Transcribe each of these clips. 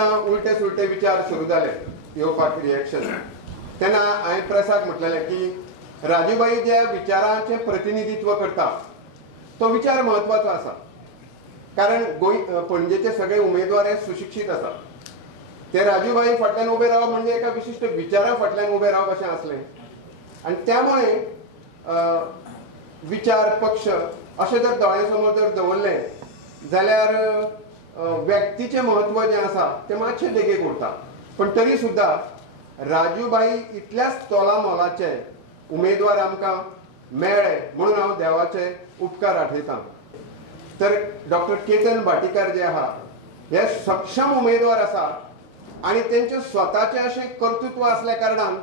जेन्ना उलटे सुलटे विचार सुरू जाले येवपाक रिएक्शन, तेन्ना हांवें प्रेसाक म्हटलेलें की राजूबाई ज्या विचारांचें प्रतिनिधित्व करता तो विचार म्हत्वाचो आसा. कारण पणजेचे सगळे उमेदवार हे सुशिक्षीत आसा. ते राजूबाई फाटल्यान उबे रावप म्हणजे एका विशिश्ट विचारा फाटल्यान उबे रावप अशें आसलें. आनी त्यामुळे विचार पक्ष अशें जर दोळ्या समोर जर दवरले जाल्यार व्यक्तीचें म्हत्व जें आसा तें मातशें देगेक उरता. पण तरी सुद्दां राजूबाई इतल्याच तोला मोलाचे उमेदवार आमकां मेळ्ळे म्हणून हांव देवाचे उपकार आठयतां. तर डॉक्टर केतन भाटीकार जे आहा हे सक्षम उमेदवार आसा आनी तेंचें स्वताचें अशें कर्तृत्व आसल्या कारणान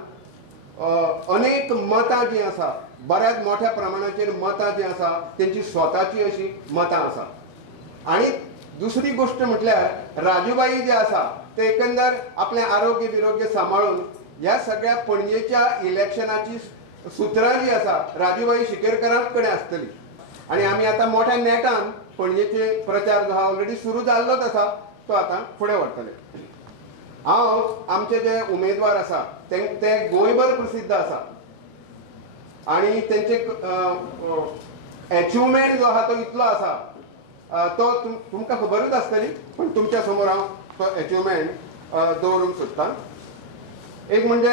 अनेक मतां जीं आसा, बऱ्याच मोठ्या प्रमाणाचेर मतां जीं आसा तेंची स्वताची अशी मतां आसा. आनी दुसरी गोष्ट म्हटल्यार राजूबाई जे आसा ते एकंदर आपलें आरोग्य बिरोग्य सांबाळून ह्या सगळ्या पणजेच्या इलेक्शनाची सुत्रां जी आसा राजूबाई शिकेरकरांच कडेन आसतली. आनी आमी आतां मोठ्या नेटान पणजेचे प्रचार जो आहा ऑलरेडी सुरू जाल्लोच आसा, तो आतां फुडें व्हरतले. हांव आमचे जे उमेदवार आसा ते गोंयभर प्रसिद्ध आसा आनी तेंचे एचिवमेंट जो आहा तो इतलो आसा तो तुमकां खबरूच आसतली, पण तुमच्या समोर हांव तो एचिवमेंट दवरूंक सोदतां. एक म्हणजे